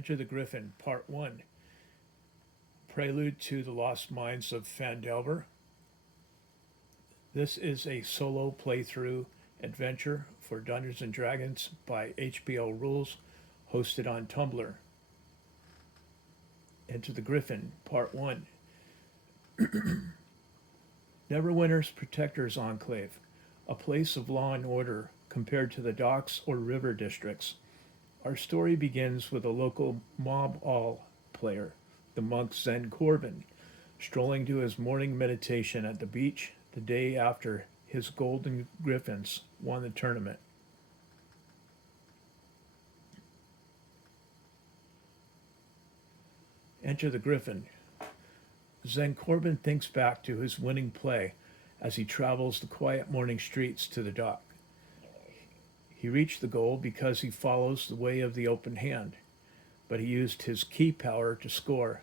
Enter the Griffin, Part 1. Prelude to the Lost Mines of Phandelver. This is a solo playthrough adventure for Dungeons and Dragons by HBO Rules, hosted on Tumblr. Enter the Griffin, Part 1. Neverwinter's Protector's Enclave, a place of law and order compared to the docks or river districts. Our story begins with a local mob all player, the monk Zen Corbin, strolling to his morning meditation at the beach the day after his golden griffins won the tournament. Enter the Griffin. Zen Corbin thinks back to his winning play as he travels the quiet morning streets to the dock. He reached the goal because he follows the way of the open hand, but he used his key power to score,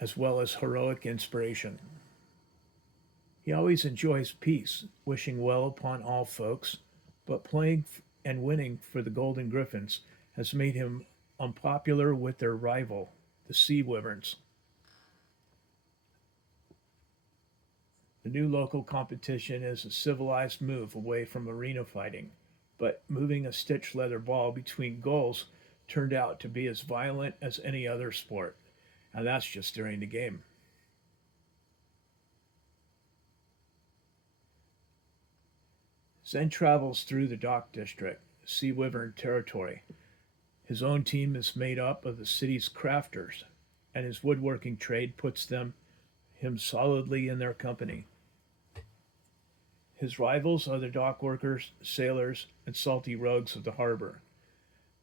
as well as heroic inspiration. He always enjoys peace, wishing well upon all folks, but playing and winning for the Golden Griffins has made him unpopular with their rival, the Sea Wyverns. The new local competition is a civilized move away from arena fighting, but moving a stitched leather ball between goals turned out to be as violent as any other sport, and that's just during the game. Zen travels through the dock district, Sea Wyvern territory. His own team is made up of the city's crafters, and his woodworking trade puts him solidly in their company. His rivals are the dock workers, sailors, and salty rogues of the harbor.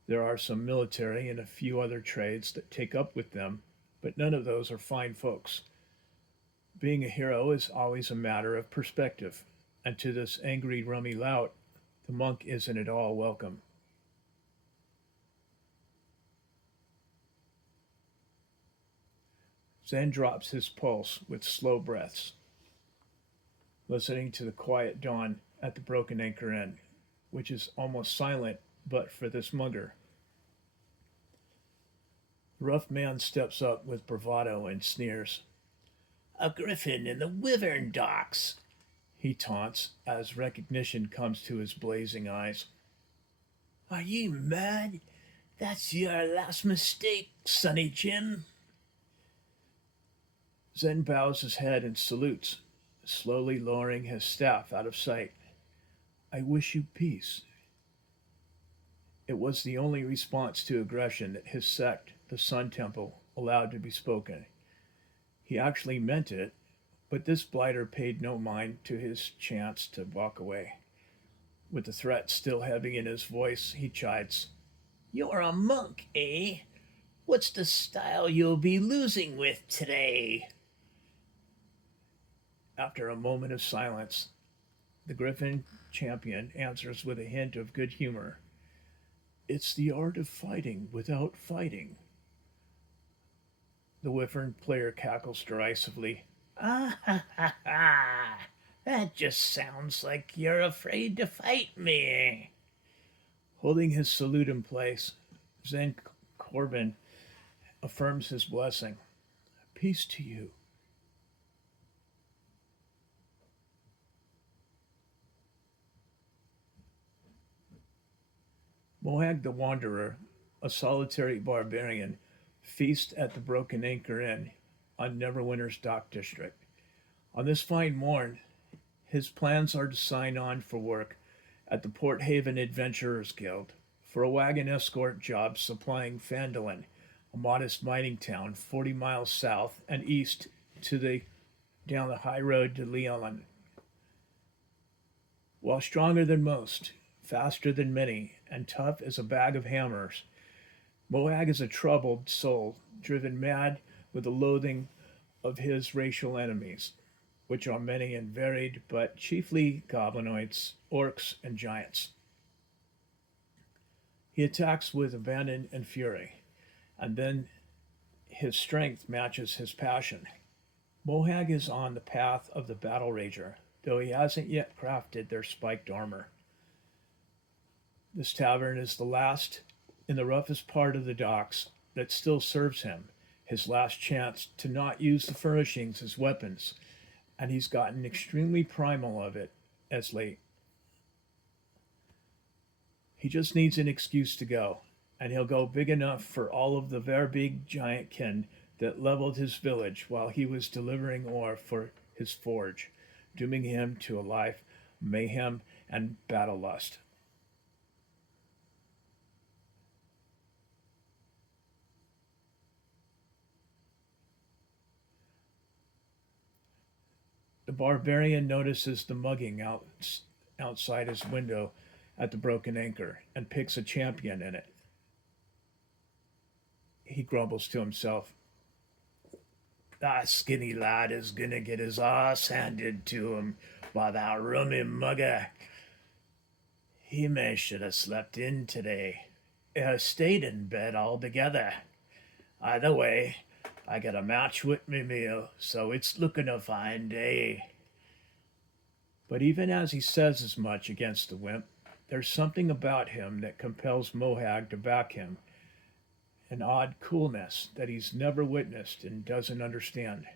There are some military and a few other trades that take up with them, but none of those are fine folks. Being a hero is always a matter of perspective, and to this angry rummy lout, the monk isn't at all welcome. Zen drops his pulse with slow breaths, listening to the quiet dawn at the Broken Anchor Inn, which is almost silent but for this mugger. The rough man steps up with bravado and sneers. "A griffin in the Wyvern docks," he taunts as recognition comes to his blazing eyes. "Are you mad? That's your last mistake, Sonny Jim." Zen bows his head and salutes, slowly lowering his staff out of sight. "I wish you peace." It was the only response to aggression that his sect, the Sun Temple, allowed to be spoken. He actually meant it, but this blighter paid no mind to his chance to walk away. With the threat still heavy in his voice, he chides. "You're a monk, eh? What's the style you'll be losing with today?" After a moment of silence, the Griffin champion answers with a hint of good humor. "It's the art of fighting without fighting." The Wyvern player cackles derisively. "Ah ha ha ha! That just sounds like you're afraid to fight me." Holding his salute in place, Zen Corbin affirms his blessing. "Peace to you." Mohag the Wanderer, a solitary barbarian, feasts at the Broken Anchor Inn on Neverwinter's dock district. On this fine morn, his plans are to sign on for work at the Port Haven Adventurers Guild for a wagon escort job supplying Phandelver, a modest mining town 40 miles south and east down the high road to Leon. While stronger than most, faster than many, and tough as a bag of hammers, Mohag is a troubled soul, driven mad with the loathing of his racial enemies, which are many and varied, but chiefly goblinoids, orcs, and giants. He attacks with abandon and fury, and then his strength matches his passion. Mohag is on the path of the battle rager, though he hasn't yet crafted their spiked armor. This tavern is the last in the roughest part of the docks that still serves him, his last chance to not use the furnishings as weapons, and he's gotten extremely primal of it as late. He just needs an excuse to go, and he'll go big enough for all of the ver big giant kin that leveled his village while he was delivering ore for his forge, dooming him to a life of mayhem and battle lust. The barbarian notices the mugging outside his window at the Broken Anchor and picks a champion in it. He grumbles to himself, "That skinny lad is gonna get his ass handed to him by that rummy mugger. He may should have slept in today, or stayed in bed altogether. Either way, I got a match with me meal, so it's looking a fine day." But even as he says as much against the wimp, there's something about him that compels Mohag to back him, an odd coolness that he's never witnessed and doesn't understand.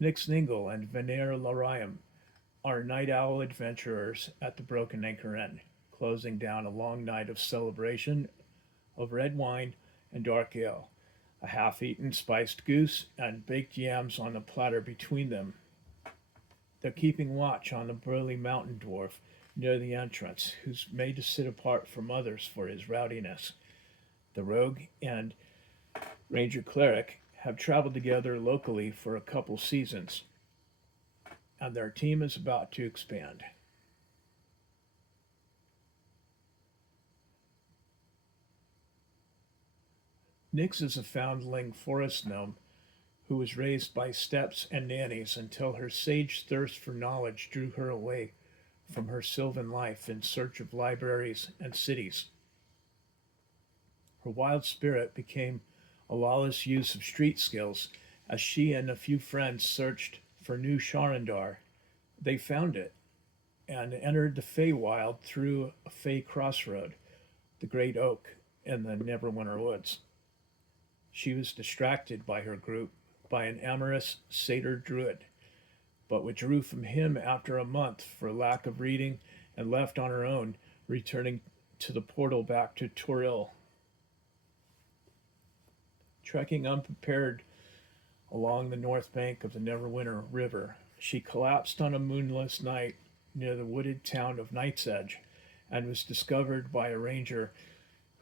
Nix Ningle and Veneer Lariam are night owl adventurers at the Broken Anchor Inn, closing down a long night of celebration of red wine and dark ale, a half eaten spiced goose, and baked yams on a platter between them. They're keeping watch on the burly mountain dwarf near the entrance, who's made to sit apart from others for his rowdiness. The rogue and ranger cleric have traveled together locally for a couple seasons, and their team is about to expand. Nix is a foundling forest gnome who was raised by steps and nannies until her sage thirst for knowledge drew her away from her sylvan life in search of libraries and cities. Her wild spirit became a lawless use of street skills as she and a few friends searched for New Sharandar. They found it and entered the Feywild through a Fey crossroad, the Great Oak in the Neverwinter woods. She was distracted by her group by an amorous satyr druid, but withdrew from him after a month for lack of reading and left on her own, returning to the portal back to Toril. Trekking unprepared along the north bank of the Neverwinter River, she collapsed on a moonless night near the wooded town of Night's Edge and was discovered by a ranger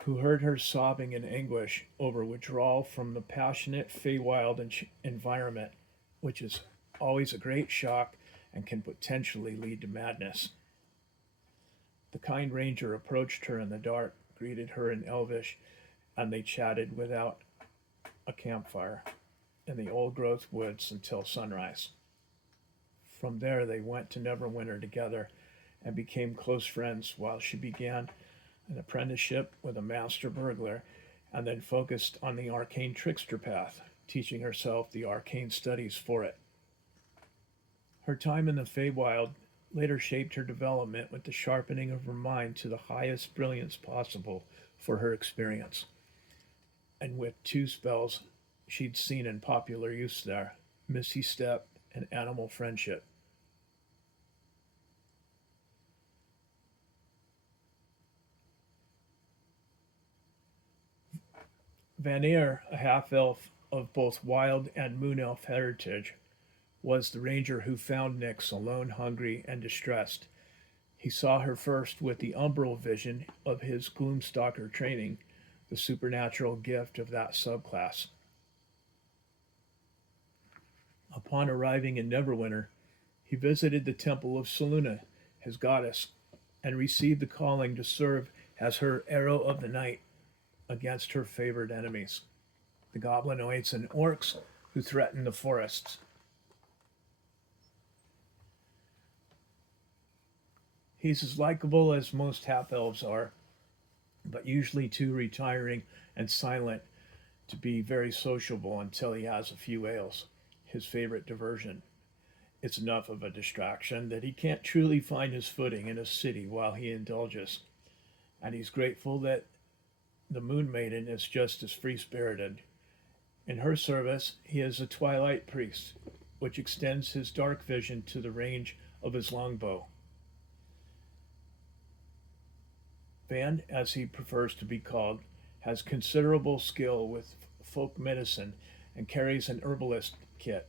who heard her sobbing in anguish over withdrawal from the passionate Feywild environment, which is always a great shock and can potentially lead to madness. The kind ranger approached her in the dark, greeted her in Elvish, and they chatted without a campfire in the old growth woods until sunrise. From there, they went to Neverwinter together and became close friends while she began an apprenticeship with a master burglar and then focused on the arcane trickster path, teaching herself the arcane studies for it. Her time in the Feywild later shaped her development with the sharpening of her mind to the highest brilliance possible for her experience. And with two spells she'd seen in popular use there, Misty Step and Animal Friendship. Vanir, a half elf of both wild and moon elf heritage, was the ranger who found Nyx alone, hungry, and distressed. He saw her first with the umbral vision of his Gloomstalker training, the supernatural gift of that subclass. Upon arriving in Neverwinter, he visited the temple of Selûne, his goddess, and received the calling to serve as her arrow of the night against her favored enemies, the goblinoids and orcs who threatened the forests. He's as likable as most half elves are, but usually too retiring and silent to be very sociable until he has a few ales, his favorite diversion. It's enough of a distraction that he can't truly find his footing in a city while he indulges, and he's grateful that the Moon Maiden is just as free spirited. In her service, he is a twilight priest, which extends his dark vision to the range of his longbow. Van, as he prefers to be called, has considerable skill with folk medicine and carries an herbalist kit.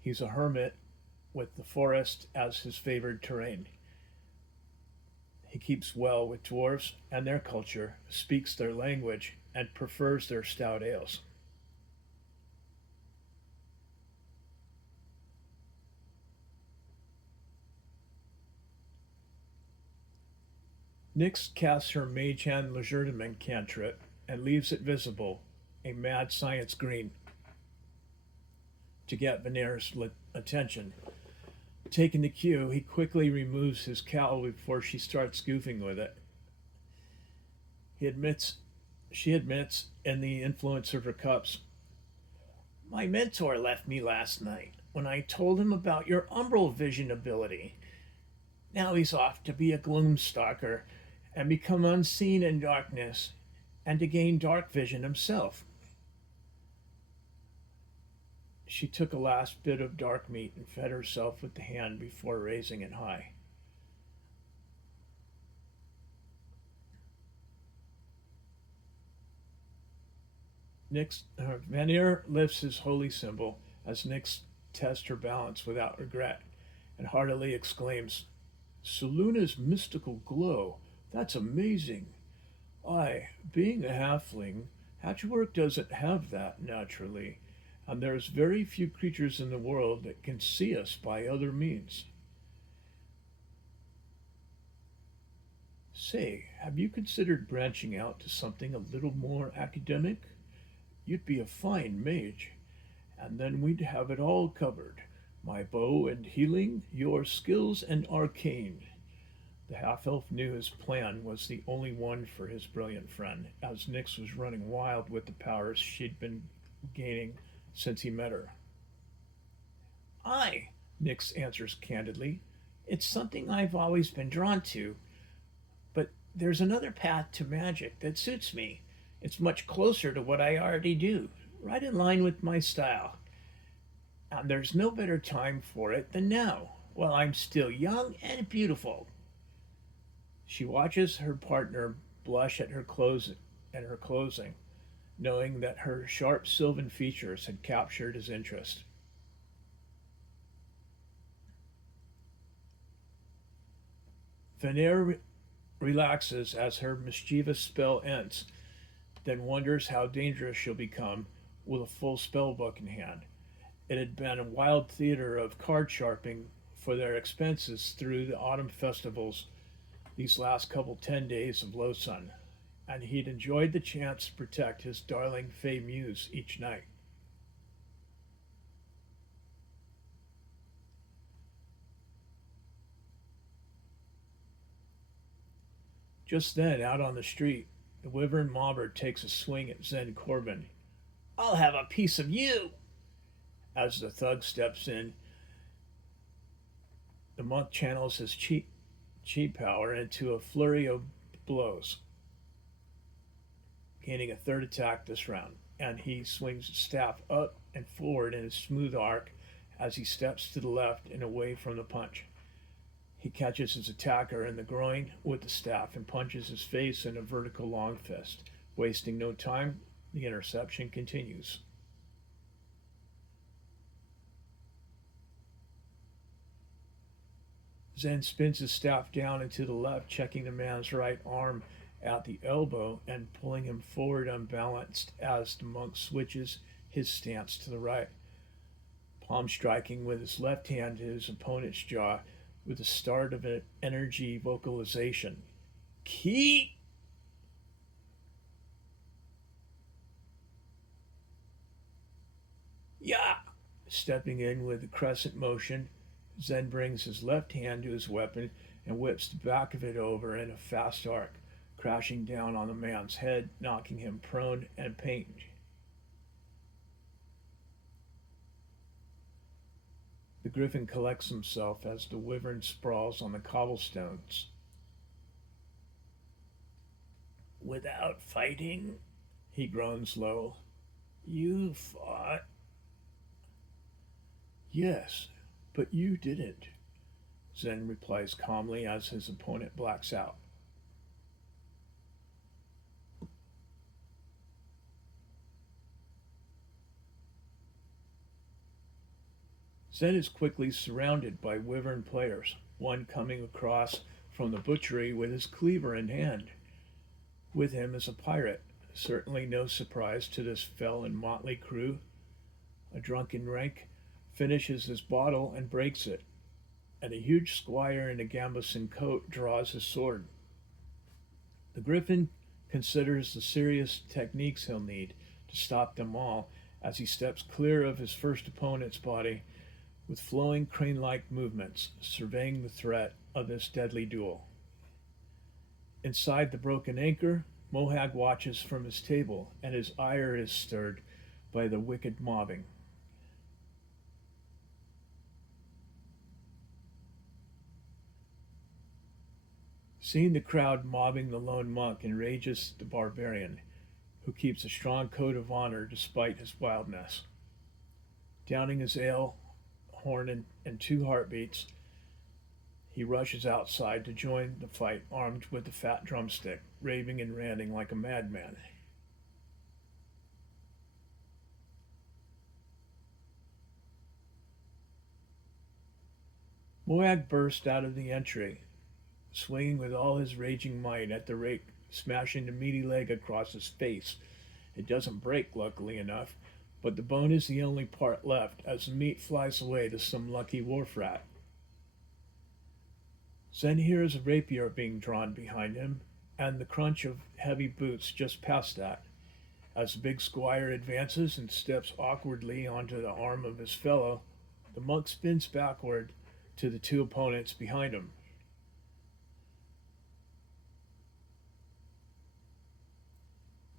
He's a hermit with the forest as his favored terrain. He keeps well with dwarfs and their culture, speaks their language, and prefers their stout ales. Nyx casts her Mage Hand Legerdemain cantrip and leaves it visible, a mad science green, to get Venere's attention. Taking the cue, he quickly removes his cowl before she starts goofing with it. He admits, she admits, in the influence of her cups, "My mentor left me last night when I told him about your umbral vision ability. Now he's off to be a gloom stalker and become unseen in darkness and to gain dark vision himself." She took a last bit of dark meat and fed herself with the hand before raising it high. Vanir lifts his holy symbol as Nyx tests her balance without regret and heartily exclaims, "Soluna's mystical glow, that's amazing. I, being a halfling, Hatchwork doesn't have that naturally, and there's very few creatures in the world that can see us by other means. Say, have you considered branching out to something a little more academic? You'd be a fine mage, and then we'd have it all covered. My bow and healing, your skills and arcane." The half elf knew his plan was the only one for his brilliant friend, as Nyx was running wild with the powers she'd been gaining since he met her. "Aye," Nyx answers candidly. "It's something I've always been drawn to, but there's another path to magic that suits me. It's much closer to what I already do, right in line with my style. And there's no better time for it than now, while I'm still young and beautiful." She watches her partner blush at her closing, knowing that her sharp sylvan features had captured his interest. Venere relaxes as her mischievous spell ends, then wonders how dangerous she'll become with a full spell book in hand. It had been a wild theater of card sharpening for their expenses through the autumn festivals these last couple 10 days of low sun, and he'd enjoyed the chance to protect his darling Fey Muse each night. Just then, out on the street, the Wyvern Mobber takes a swing at Zen Corbin. "I'll have a piece of you!" As the thug steps in, the monk channels his chi power into a flurry of blows, gaining a third attack this round, and he swings his staff up and forward in a smooth arc as he steps to the left and away from the punch. He catches his attacker in the groin with the staff and punches his face in a vertical long fist. Wasting no time, the interception continues. Zen spins his staff down and to the left, checking the man's right arm at the elbow and pulling him forward unbalanced as the monk switches his stance to the right, palm striking with his left hand to his opponent's jaw with the start of an energy vocalization. "Ki!" "Ya!" Stepping in with a crescent motion, Zen brings his left hand to his weapon and whips the back of it over in a fast arc, crashing down on the man's head, knocking him prone and pained. The Griffin collects himself as the wyvern sprawls on the cobblestones. Without fighting? He groans low. You fought? Yes, but you didn't, Zen replies calmly as his opponent blacks out. Zen is quickly surrounded by wyvern players, one coming across from the butchery with his cleaver in hand. With him is a pirate, certainly no surprise to this fell and motley crew. A drunken rank finishes his bottle and breaks it, and a huge squire in a gambeson coat draws his sword. The Griffin considers the serious techniques he'll need to stop them all as he steps clear of his first opponent's body with flowing crane like movements, surveying the threat of this deadly duel. Inside the broken anchor, Mohag watches from his table, and his ire is stirred by the wicked mobbing. Seeing the crowd mobbing the lone monk enrages the barbarian, who keeps a strong code of honor despite his wildness. Downing his ale, horn, and two heartbeats, he rushes outside to join the fight armed with the fat drumstick, raving and ranting like a madman. Moag burst out of the entry, swinging with all his raging might at the rake, smashing the meaty leg across his face. It doesn't break, luckily enough, but the bone is the only part left as the meat flies away to some lucky wharf rat. Zen hears a rapier being drawn behind him, and the crunch of heavy boots just past that. As the big squire advances and steps awkwardly onto the arm of his fellow, the monk spins backward to the two opponents behind him.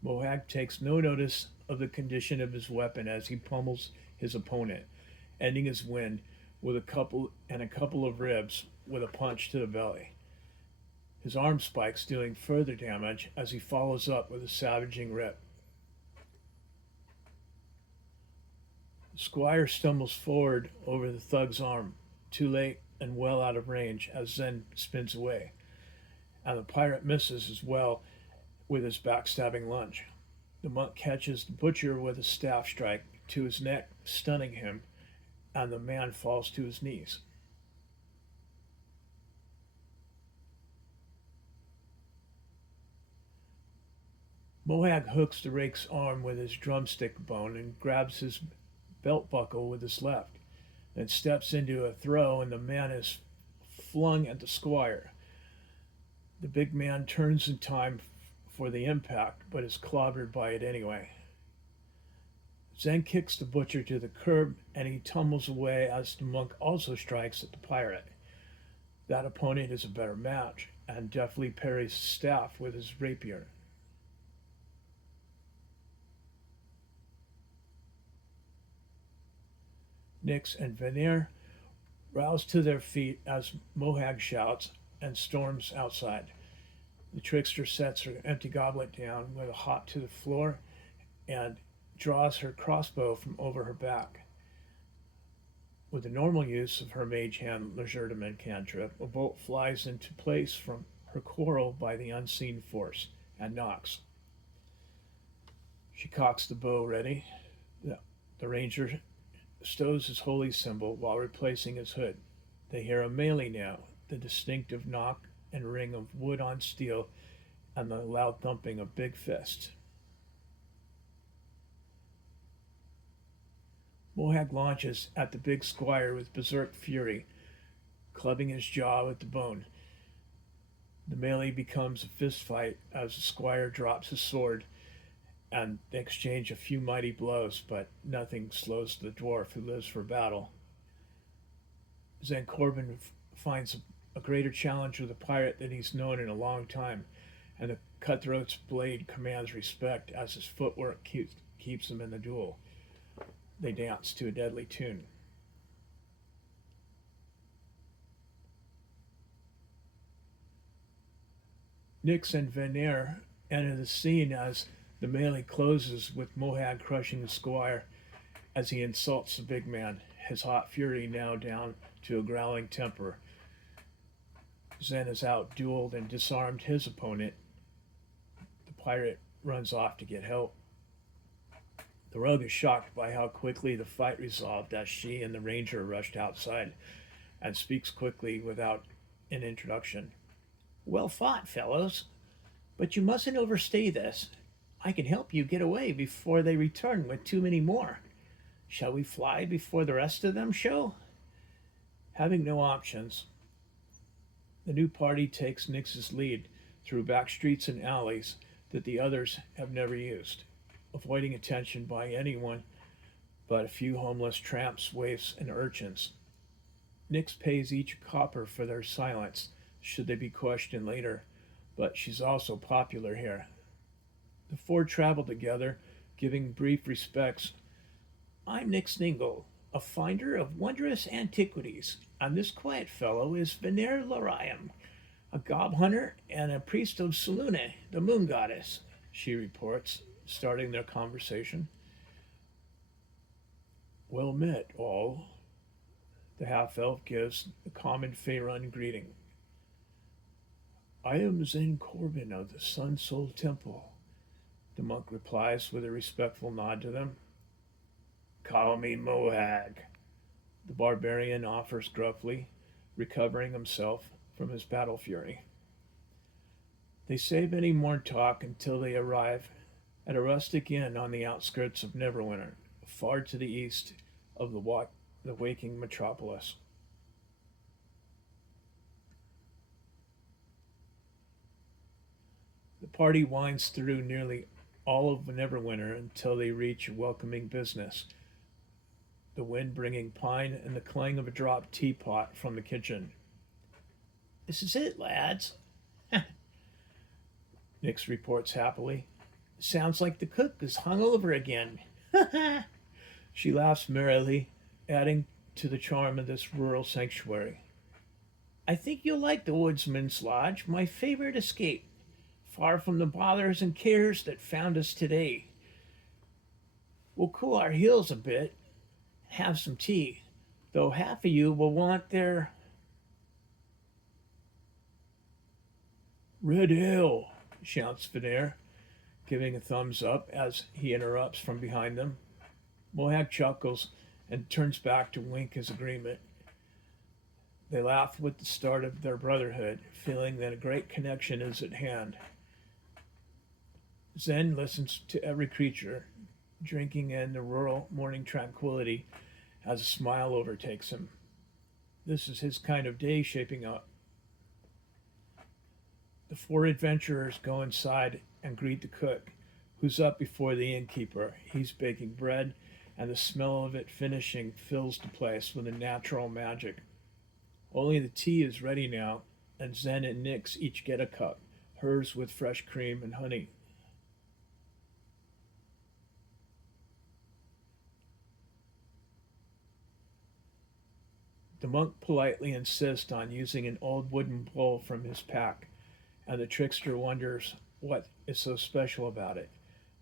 Mohag takes no notice of the condition of his weapon as he pummels his opponent, ending his win with a couple of ribs with a punch to the belly. His arm spikes doing further damage as he follows up with a savaging rip. The squire stumbles forward over the thug's arm, too late and well out of range as Zen spins away, and the pirate misses as well with his backstabbing lunge. The monk catches the butcher with a staff strike to his neck, stunning him, and the man falls to his knees. Mohag hooks the rake's arm with his drumstick bone and grabs his belt buckle with his left, then steps into a throw, and the man is flung at the squire. The big man turns in time for the impact, but is clobbered by it anyway. Zen kicks the butcher to the curb, and he tumbles away as the monk also strikes at the pirate. That opponent is a better match, and deftly parries the staff with his rapier. Nix and Veneer rouse to their feet as Mohag shouts and storms outside. The trickster sets her empty goblet down with a hop to the floor and draws her crossbow from over her back. With the normal use of her mage hand legerdemain cantrip, a bolt flies into place from her quarrel by the unseen force and knocks. She cocks the bow ready. The ranger stows his holy symbol while replacing his hood. They hear a melee now, the distinctive knock and ring of wood on steel, and the loud thumping of big fists. Mohag launches at the big squire with berserk fury, clubbing his jaw with the bone. The melee becomes a fist fight as the squire drops his sword, and they exchange a few mighty blows, but nothing slows the dwarf who lives for battle. Zen Corbin finds a greater challenge with a pirate than he's known in a long time, and the cutthroat's blade commands respect as his footwork keeps him in the duel. They dance to a deadly tune. Nyx and Veneer enter the scene as the melee closes with Mohag crushing the squire as he insults the big man, his hot fury now down to a growling temper. Zen has outdueled and disarmed his opponent. The pirate runs off to get help. The rogue is shocked by how quickly the fight resolved as she and the ranger rushed outside and speaks quickly without an introduction. Well fought, fellows, but you mustn't overstay this. I can help you get away before they return with too many more. Shall we fly before the rest of them show? Having no options, the new party takes Nyx's lead through back streets and alleys that the others have never used, avoiding attention by anyone but a few homeless tramps, waifs, and urchins. Nyx pays each a copper for their silence, should they be questioned later, but she's also popular here. The four travel together, giving brief respects. I'm Nyx Ningle, a finder of wondrous antiquities, and this quiet fellow is Veneer Loriam, a gob hunter and a priest of Selune, the moon goddess, she reports, starting their conversation. Well met, all. The half elf gives a common Faerun greeting. I am Zen Corbin of the Sun Soul Temple, the monk replies with a respectful nod to them. Call me Mohag, the barbarian offers gruffly, recovering himself from his battle fury. They save any more talk until they arrive at a rustic inn on the outskirts of Neverwinter, far to the east of the waking metropolis. The party winds through nearly all of Neverwinter until they reach a welcoming business, the wind bringing pine and the clang of a dropped teapot from the kitchen. This is it, lads, Nyx reports happily. Sounds like the cook is hung over again. She laughs merrily, adding to the charm of this rural sanctuary. I think you'll like the Woodsman's Lodge, my favorite escape, far from the bothers and cares that found us today. We'll cool our heels a bit, have some tea, though half of you will want their red ale, shouts Veneer, giving a thumbs up as he interrupts from behind them. Mohag chuckles and turns back to wink his agreement. They laugh with the start of their brotherhood, feeling that a great connection is at hand. Zen listens to every creature, drinking in the rural morning tranquility as a smile overtakes him. This is his kind of day shaping up. The four adventurers go inside and greet the cook, who's up before the innkeeper. He's baking bread, and the smell of it finishing fills the place with a natural magic. Only the tea is ready now, and Zen and Nyx each get a cup, hers with fresh cream and honey. The monk politely insists on using an old wooden bowl from his pack, and the trickster wonders what is so special about it.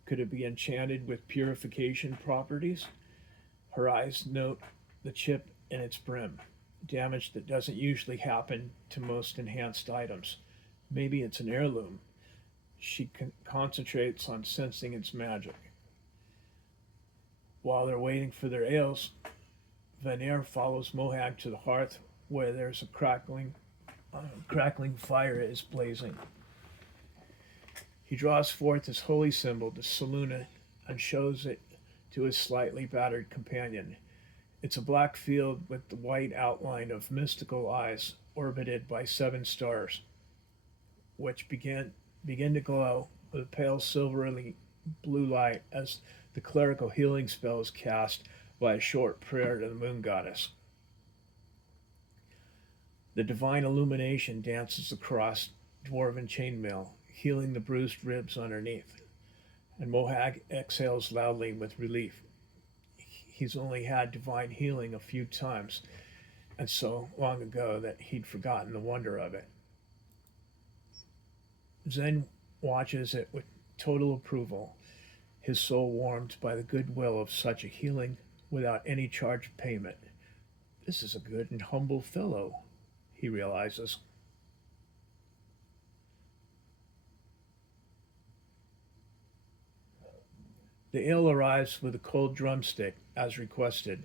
Could it be enchanted with purification properties? Her eyes note the chip in its brim, damage that doesn't usually happen to most enhanced items. Maybe it's an heirloom. She concentrates on sensing its magic. While they're waiting for their ales, Veneer follows Mohag to the hearth where there's a crackling fire is blazing. He draws forth his holy symbol, the Selune, and shows it to his slightly battered companion. It's a black field with the white outline of mystical eyes orbited by 7 stars, which begin to glow with a pale silvery blue light as the clerical healing spell is cast by a short prayer to the moon goddess. The divine illumination dances across dwarven chainmail, healing the bruised ribs underneath, and Mohag exhales loudly with relief. He's only had divine healing a few times, and so long ago that he'd forgotten the wonder of it. Zen watches it with total approval, his soul warmed by the goodwill of such a healing without any charge of payment. This is a good and humble fellow, he realizes. The ale arrives with a cold drumstick, as requested,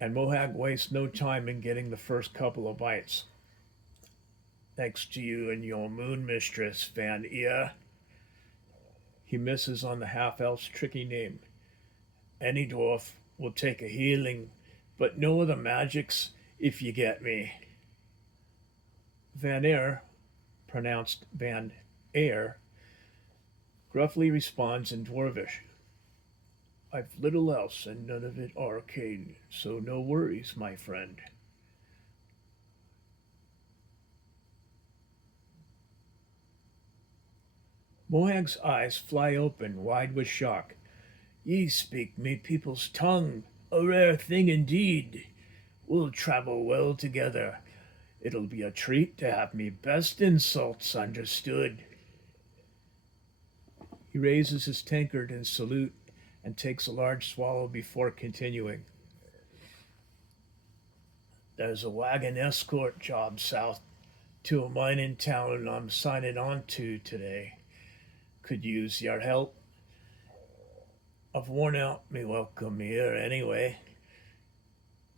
and Mohag wastes no time in getting the first couple of bites. Thanks to you and your moon mistress, Van Ear. He misses on the half elf's tricky name. Any dwarf will take a healing, but no other magics, if you get me. Van Eyre, pronounced Van Eyre, gruffly responds in Dwarvish. I've little else and none of it arcane, so no worries, my friend. Mohag's eyes fly open, wide with shock. Ye speak me people's tongue, a rare thing indeed. We'll travel well together. It'll be a treat to have me best insults understood. He raises his tankard in salute and takes a large swallow before continuing. There's a wagon escort job south to a mining town I'm signing on to today. Could use your help. I've worn out me welcome here anyway.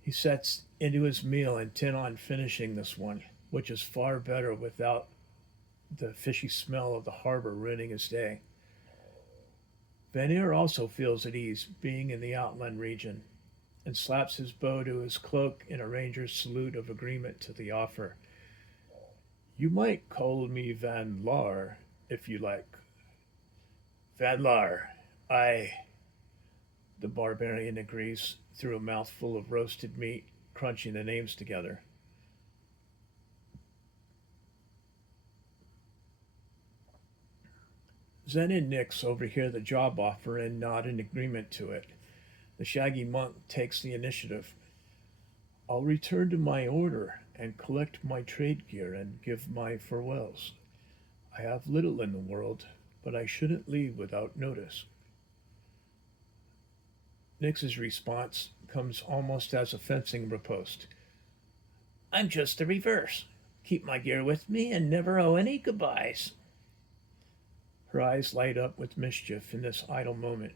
He sets into his meal intent on finishing this one, which is far better without the fishy smell of the harbor ruining his day. Van Eer also feels at ease being in the outland region and slaps his bow to his cloak in a ranger's salute of agreement to the offer. You might call me Van Lar, if you like. Van Lar, aye, the barbarian agrees through a mouthful of roasted meat, crunching the names together. Zen and Nix overhear the job offer and nod in agreement to it. The shaggy monk takes the initiative. I'll return to my order and collect my trade gear and give my farewells. I have little in the world, but I shouldn't leave without notice. Nix's response comes almost as a fencing riposte. I'm just the reverse. Keep my gear with me and never owe any goodbyes. Her eyes light up with mischief in this idle moment.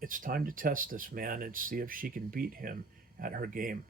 It's time to test this man and see if she can beat him at her game.